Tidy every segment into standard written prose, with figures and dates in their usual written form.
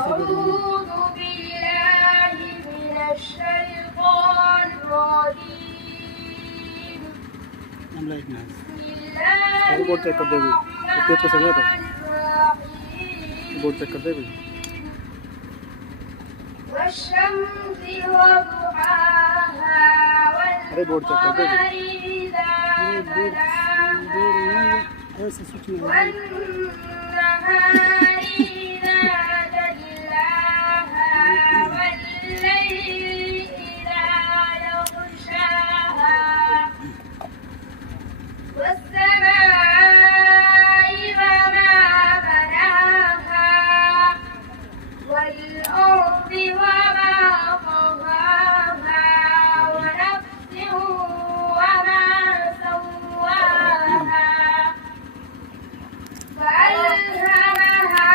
أعوذ بالله من الشيطان الرجيم. بسم الله الرحمن الرحيم. والشمس وضحاها والقمر إذا تلاها والنهار إذا جلاها والليل إذا يغشاها والسماء وما بناها والأرض وما طحاها ونفس وما سواها فألهمها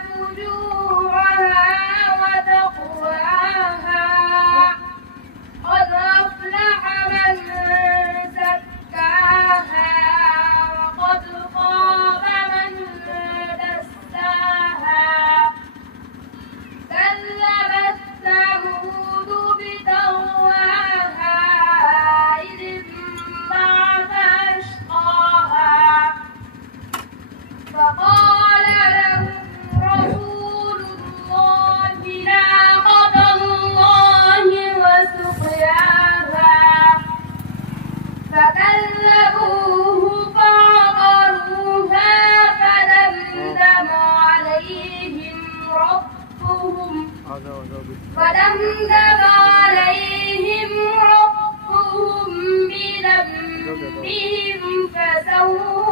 فجورها وتقواها قد أفلح من زكاها وقد خاب من دساها كذبت ثمود بطغواها إذ انبعث أشقاها فقال لهم رسول الله ناقة الله وسقياها فكذبوه فعقروها فدمدم عليهم ربهم بذنبهم فسواها